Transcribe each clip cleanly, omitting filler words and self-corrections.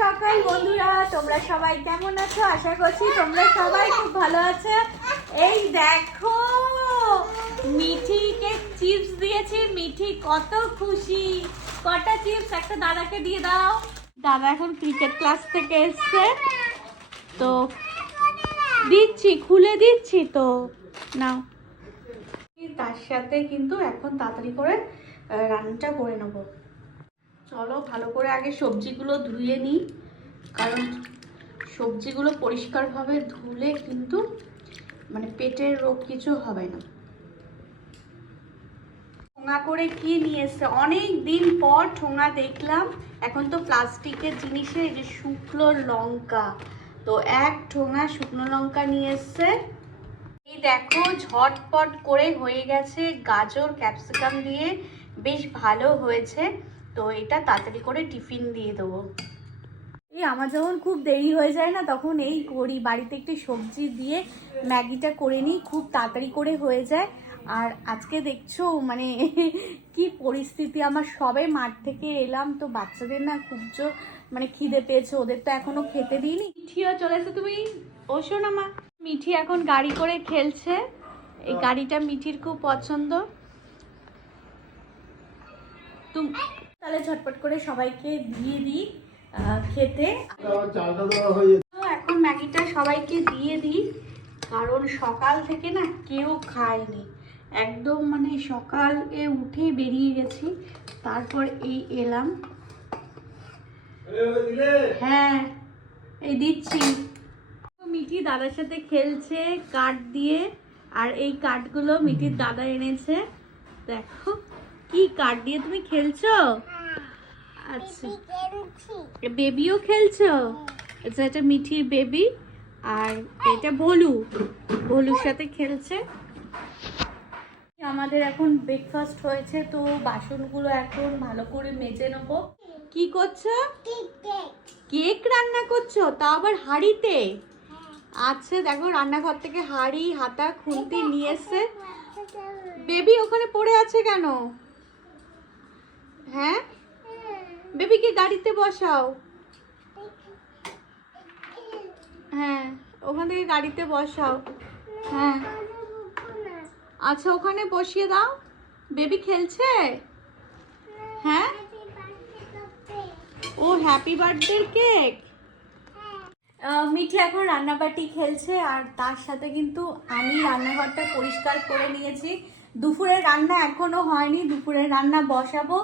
সকাল বন্ধুরা, তোমরা সবাই কেমন আছো? আশা করছি তোমরা সবাই খুব ভালো আছো। এই দেখো মিঠিকে চিপস দিয়েছি, মিঠি কত খুশি। কটা চিপস একটা দাদাকে দিয়ে দাও। দাদা এখন ক্রিকেট ক্লাস থেকে এসছে, তো দিচ্ছি, খুলে দিচ্ছি তো নাও। তার সাথে কিন্তু এখন তাড়াতাড়ি করে রান্নাটা করে নেবো। চলো ভালো করে আগে সবজিগুলো ধুয়ে নিই, কারণ সবজিগুলো পরিষ্কারভাবে ধুলে কিন্তু মানে পেটের রোগ কিছু হবে না। ঠোঙা করে কি নিয়ে এসছে, অনেক দিন পর ঠোঙা দেখলাম। এখন তো প্লাস্টিকের জিনিসে এই যে শুকনো লঙ্কা, তো এক ঠোঙা শুকনো লঙ্কা নিয়ে এসছে। এই দেখো ঝটপট করে হয়ে গেছে, গাজর ক্যাপসিকাম দিয়ে বেশ ভালো হয়েছে। তো এটা তাড়াতাড়ি করে টিফিন দিয়ে দেবো। এই আমার যখন খুব দেরি হয়ে যায় না, তখন এই করি, বাড়িতে একটু সবজি দিয়ে ম্যাগিটা করে নিই, খুব তাড়াতাড়ি করে হয়ে যায়। আর আজকে দেখছো মানে কি পরিস্থিতি, আমার সবে মাঠ থেকে এলাম, তো বাচ্চাদের না খুব জোর মানে খিদে পেয়েছে, ওদের তো এখনো খেতে দিইনি। মিঠিও চলে এসে, তুমি ওসো না মা। মিঠি এখন গাড়ি করে খেলছে, এই গাড়িটা মিঠির খুব পছন্দ। তুমি তাহলে ঝটপট করে সবাইকে দিয়ে দিই খেতে। এখন ম্যাগিটা সবাইকে দিয়ে দিই, কারণ সকাল থেকে না কেউ খায়নি, একদম মানে সকালে উঠেই বেরিয়ে গেছি, তারপর এই এলাম। হ্যাঁ এই দিচ্ছি। মিঠি দাদার সাথে খেলছে কাঠ দিয়ে, আর এই কাঠগুলো মিঠির দাদা এনেছে। দেখো কি কাঠ দিয়ে তুমি খেলছো? আচ্ছা বেবিও খেলছো? আচ্ছা এটা মিঠির বেবি, আর এটা ভলু, ভলুর সাথে খেলছে। আমাদের এখন ব্রেকফাস্ট হয়েছে, তো বাসনগুলো এখন ভালো করে মেজে নেবো। কি করছো? কেক রান্না করছো, তা আবার হাঁড়িতে? আচ্ছা দেখো রান্নাঘর থেকে হাঁড়ি হাতা খুন্তি নিয়ে এসছে। বেবি ওখানে পড়ে আছে কেন? হ্যাঁ বেবিকে গাড়িতে বসাও। হ্যাঁ ওখান থেকে গাড়িতে বসাও। হ্যাঁ আচ্ছা ওখানে বসিয়ে দাও। বেবি খেলছে? হ্যাঁ ও হ্যাপি বার্থডে কেক। মিঠি এখন রান্নাবাটি খেলছে, আর তার সাথে কিন্তু আমি রান্নাঘরটা পরিষ্কার করে নিয়েছি। দুপুরের রান্না এখনো হয়নি, দুপুরের রান্না বসাবো,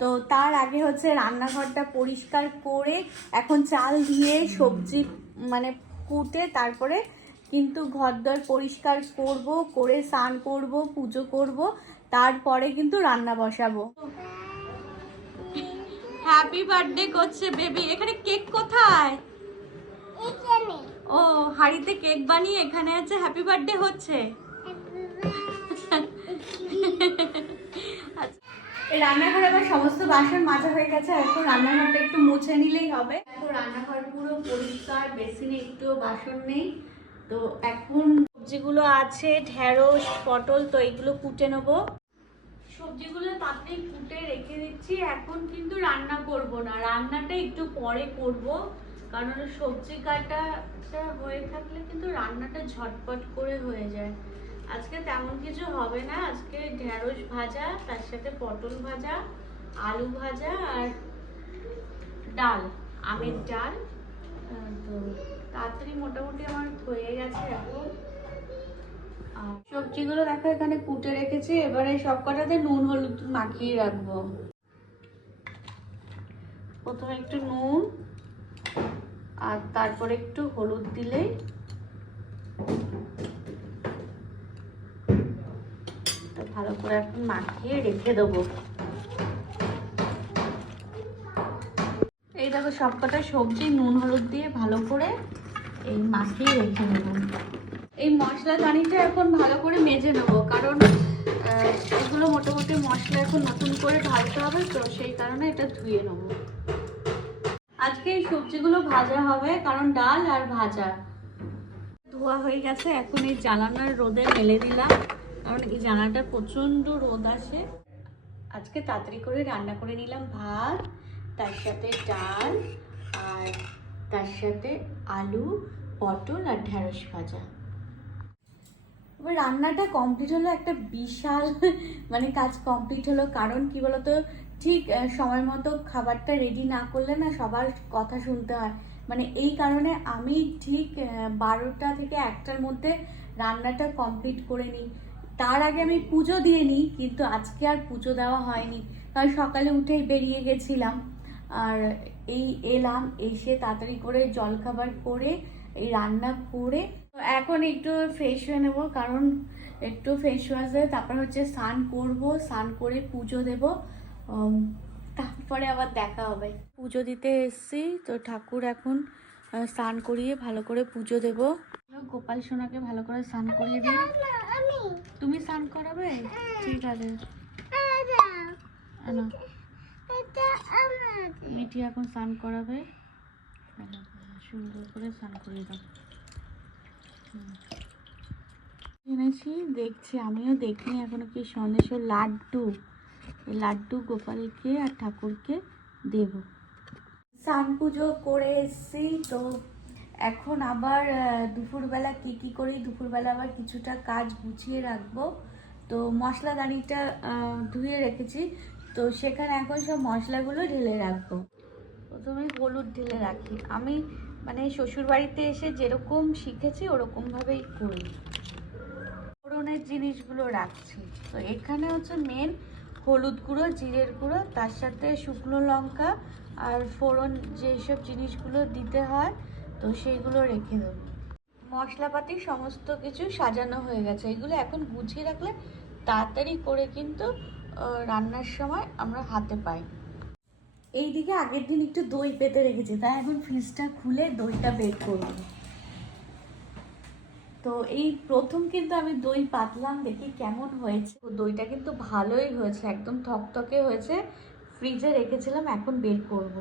তো তার আগে হচ্ছে রান্নাঘরটা পরিষ্কার করে এখন চাল দিয়ে সবজি মানে কুটে তারপরে কিন্তু ঘরদোর পরিষ্কার করব, করে স্নান করব, পুজো করব, তারপরে কিন্তু রান্না বসাবো। হ্যাপি বার্থডে করছে বেবি। এখানে কেক কোথায়? ও হাঁড়িতে কেক বানিয়ে এখানে আছে হ্যাপি বার্থডে হচ্ছে। রান্নাঘরে আবার সমস্ত বাসন মাজা হয়ে গেছে, এখন রান্নাঘরটা একটু মুছে নিলেই হবে। এখন রান্নাঘর পুরো পরিষ্কার, বেসিনে একটু বাসন নেই। তো এখন সবজিগুলো আছে ঢেঁড়স পটল, তো এগুলো কুটে নেবো। সবজিগুলো তাড়াতাড়ি কুটে রেখে দিচ্ছি, এখন কিন্তু রান্না করব না, রান্নাটা একটু পরে করব, কারণ সবজি কাটাটা হয়ে থাকলে কিন্তু রান্নাটা ঝটপট করে হয়ে যায়। আজকে তেমন কিছু হবে না, আজকে ঢেঁড়স ভাজা, তার সাথে পটল ভাজা, আলু ভাজা আর ডাল, আমের ডাল। তো তাড়াতাড়ি মোটামুটি আমার হয়ে গেছে এখন। আর সবজিগুলো দেখো এখানে কুটে রেখেছি, এবারে সব কটাতে নুন হলুদ মাখিয়ে রাখবো। প্রথমে একটু নুন আর তারপরে একটু হলুদ দিলেই ভালো করে এখন মাখিয়ে রেখে দেবো। এই দেখো সবকটা সবজি নুন হলুদ দিয়ে ভালো করে এই মাখিয়ে রেখে দেবো। এই মশলা দানিটা এখন ভালো করে মেজে নেবো, কারণ এগুলো মোটামুটি মশলা এখন নতুন করে ঢালতে হবে, তো সেই কারণে এটা ধুয়ে নেবো। আজকে এই সবজিগুলো ভাজা হবে, কারণ ডাল আর ভাজা। ধোয়া হয়ে গেছে, এখন এই জানালার রোদে মেলে দিলাম, কারণ এই জানালাটা প্রচণ্ড রোদ আসে। আজকে তাড়াতাড়ি করে রান্না করে নিলাম ভাত, তার সাথে ডাল আর তার সাথে আলু, পটল আর ঢেঁড়স ভাজা। এবার রান্নাটা কমপ্লিট হলো, একটা বিশাল মানে কাজ কমপ্লিট হলো। কারণ কি বলতো, ঠিক সময় মতো খাবারটা রেডি না করলে না সবার কথা শুনতে হয়। মানে এই কারণে আমি ঠিক 12টা থেকে 1টার মধ্যে রান্নাটা কমপ্লিট করে নিই। তার আগে আমি পুজো দিয়ে নিই, কিন্তু আজকে আর পুজো দেওয়া হয়নি, কারণ সকালে উঠেই বেরিয়ে গেছিলাম। আর এই এলাম, এসে তাড়াতাড়ি করে জলখাবার করে এই রান্না করে এখন একটু ফ্রেশ হয়ে নেবো, কারণ একটু ফেস ওয়াশ দিয়ে তারপর হচ্ছে স্নান করবো, স্নান করে পুজো দেবো, তারপরে আবার দেখা হবে। পুজো দিতে এসছি তো, ঠাকুর এখন স্নান করিয়ে ভালো করে পুজো দেব। গোপাল সোনাকে ভালো করে স্নান করিয়ে দিই। তুমি স্নান করাবে? ঠিক আছে, মিঠি এখন স্নান করাবে, সুন্দর করে স্নান করিয়ে দাও। এনেছি, দেখছি, আমিও দেখিনি এখনো কি সন্দেশ, লাড্ডু, লাড্ডু গোপালকে আর ঠাকুরকে দেব। স্নান পুজো করে এসছি তো, এখন আবার দুপুরবেলা কি করি, দুপুরবেলা আবার কিছুটা কাজ গুছিয়ে রাখবো। তো মশলাদানিটা ধুয়ে রেখেছি, তো সেখানে এখন সব মশলাগুলো ঢেলে রাখবো। প্রথমে হলুদ ঢেলে রাখি, আমি মানে শ্বশুর বাড়িতে এসে যেরকম শিখেছি ওরকমভাবেই করি। ফোড়নের জিনিসগুলো রাখছি, তো এখানে হচ্ছে মেন হলুদ গুঁড়ো, জিরের গুঁড়ো, তার সাথে শুকনো লঙ্কা আর ফোড়ন, যেসব জিনিসগুলো দিতে হয় তো সেইগুলো রেখে দেবো। মশলাপাতি সমস্ত কিছু সাজানো হয়ে গেছে, এগুলো এখন গুছিয়ে রাখলে তাড়াতাড়ি করে কিন্তু রান্নার সময় আমরা হাতে পাই। এইদিকে আগের দিন একটু দই পেতে রেখেছি, তাই এখন ফ্রিজটা খুলে দইটা বের করবো। তো এই প্রথম কিন্তু আমি দই পাতলাম, দেখি কেমন হয়েছে। দইটা কিন্তু ভালোই হয়েছে, একদম থকথকে হয়েছে। ফ্রিজে রেখেছিলাম, এখন বের করব,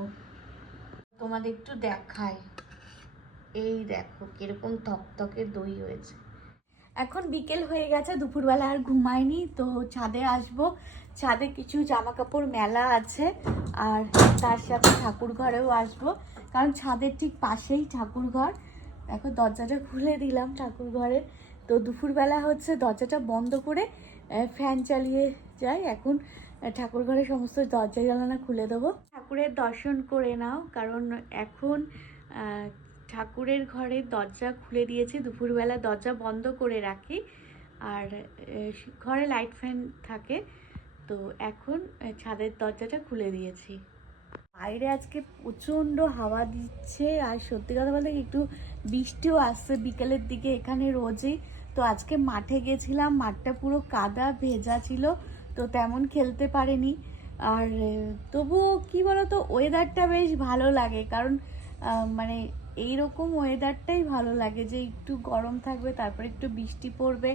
তোমাদের একটু দেখাই। এই দেখো কিরকম থকথকে দই হয়েছে। এখন বিকেল হয়ে গেছে, দুপুরবেলা আর ঘুমাইনি, তো ছাদে আসবো। ছাদে কিছু জামা কাপড় মেলা আছে, আর তার সাথে ঠাকুর ঘরেও আসবো, কারণ ছাদের ঠিক পাশেই ঠাকুর ঘর। দেখো দরজাটা খুলে দিলাম ঠাকুর ঘরে। তো দুপুরবেলা হচ্ছে দরজাটা বন্ধ করে ফ্যান চালিয়ে যাই। এখন ঠাকুর ঘরে সমস্ত দরজা জানালা খুলে দেবো। ঠাকুরের দর্শন করে নাও, কারণ এখন ঠাকুরের ঘরের দরজা খুলে দিয়েছি, দুপুরবেলা দরজা বন্ধ করে রাখি, আর ঘরে লাইট ফ্যান থাকে, তো এখন ছাদের দরজাটা খুলে দিয়েছি। বাইরে আজকে প্রচণ্ড হাওয়া দিচ্ছে, আর সত্যি কথা বলতে একটু বৃষ্টিও আসছে বিকেলের দিকে এখানে রোজই। তো আজকে মাঠে গেছিলাম, মাঠটা পুরো কাদা ভেজা ছিল, তো তেমন খেলতে পারিনি। আর তবুও কি বলতো, ওয়েদারটা বেশ ভালো লাগে, কারণ মানে এইরকম ওয়েদারটাই ভালো লাগে, যে একটু গরম থাকবে তারপরে একটু বৃষ্টি পড়বে।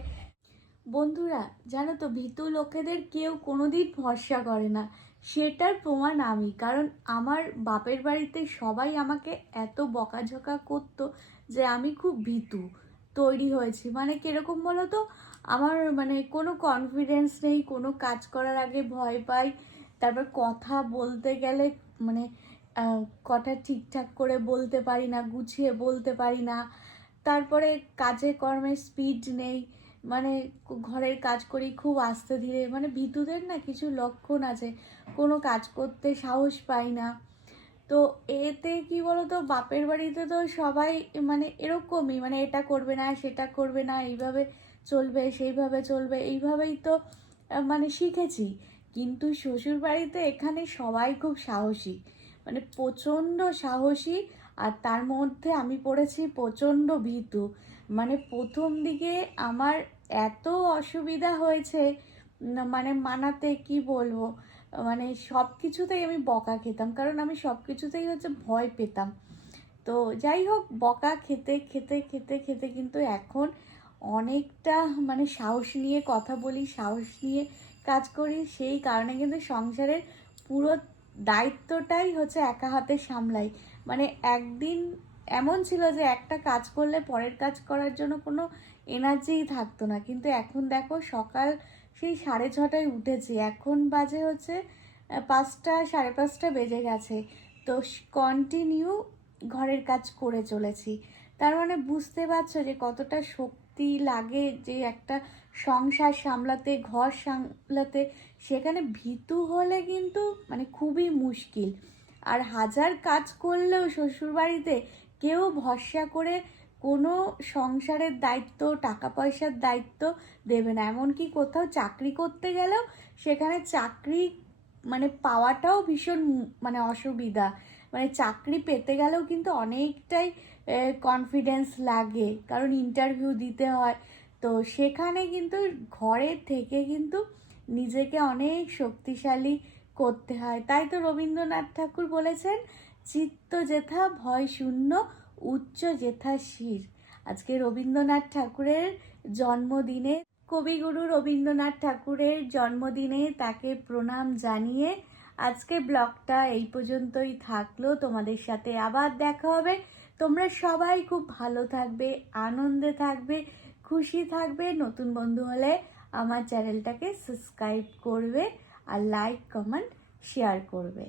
বন্ধুরা জানো তো, ভীতু লোকেদের কেউ কোনোদিন ভরসা করে না, সেটার প্রমাণ আমি। কারণ আমার বাপের বাড়িতে সবাই আমাকে এত বকাঝকা করতো যে আমি খুব ভীতু তৈরি হয়েছি। মানে কিরকম বলো তো, আমার মানে কোনো কনফিডেন্স নেই, কোনো কাজ করার আগে ভয় পাই, তারপর কথা বলতে গেলে মানে কথা ঠিকঠাক করে বলতে পারি না, গুছিয়ে বলতে পারি না, তারপরে কাজে কর্মে স্পিড নেই, মানে ঘরের কাজ করি খুব আস্তে ধীরে। মানে ভীতুদের না কিছু লক্ষণ আছে, কোনো কাজ করতে সাহস পাই না। তো এতে কি বলতো, বাপের বাড়িতে তো সবাই মানে এরকমই, মানে এটা করবে না সেটা করবে না, এইভাবে চলবে সেইভাবে চলবে, এইভাবেই তো মানে শিখেছি। কিন্তু শ্বশুর বাড়িতে এখানে সবাই খুব সাহসী, মানে প্রচণ্ড সাহসী, আর তার মধ্যে আমি পড়েছি প্রচণ্ড ভীতু। মানে প্রথম দিকে আমার এত অসুবিধা হয়েছে মানে মানাতে, কি বলবো, মানে সব কিছুতেই আমি বকা খেতাম, কারণ আমি সব কিছুতেই হচ্ছে ভয় পেতাম। তো যাই হোক, বকা খেতে খেতে খেতে খেতে কিন্তু এখন অনেকটা মানে সাহস নিয়ে কথা বলি, সাহস নিয়ে কাজ করি, সেই কারণে কিন্তু সংসারের পুরো দায়িত্বটাই হচ্ছে একা হাতে সামলাই। মানে একদিন এমন ছিল যে একটা কাজ করলে পরের কাজ করার জন্য কোনো এনার্জিই থাকতো না, কিন্তু এখন দেখো সকাল সেই 6:30টায় উঠেছি, এখন বাজে হচ্ছে 5টা 5:30 বেজে গেছে, তো কন্টিনিউ ঘরের কাজ করে চলেছি। তার মানে বুঝতে পারছো যে কতটা শক্তি লাগে যে একটা সংসার সামলাতে, ঘর সামলাতে। সেখানে ভীতু হলে কিন্তু মানে খুবই মুশকিল। আর হাজার কাজ করলেও শ্বশুরবাড়িতে কেউ ভরসা করে কোনো সংসারের দায়িত্ব, টাকা পয়সার দায়িত্ব দেবে না। এমনকি কোথাও চাকরি করতে গেলেও সেখানে চাকরি মানে পাওয়াটাও ভীষণ মানে অসুবিধা। মানে চাকরি পেতে গেলেও কিন্তু অনেকটাই কনফিডেন্স লাগে, কারণ ইন্টারভিউ দিতে হয়। তো সেখানে কিন্তু ঘরে থেকে কিন্তু নিজেকে অনেক শক্তিশালী করতে হয়। তাই তো রবীন্দ্রনাথ ঠাকুর বলেছেন, চিত্ত যেথা ভয় শূন্য, উচ্চ যেথা শির। আজকে রবীন্দ্রনাথ ঠাকুরের জন্মদিনে, কবিগুরু রবীন্দ্রনাথ ঠাকুরের জন্মদিনে তাকে প্রণাম জানিয়ে আজকে ব্লগটা এই পর্যন্তই থাকলো। তোমাদের সাথে আবার দেখা হবে। তোমরা সবাই খুব ভালো থাকবে, আনন্দে থাকবে, খুশি থাকবে। নতুন বন্ধু হলে আমার চ্যানেলটাকে সাবস্ক্রাইব করবে আর লাইক, কমেন্ট, শেয়ার করবে।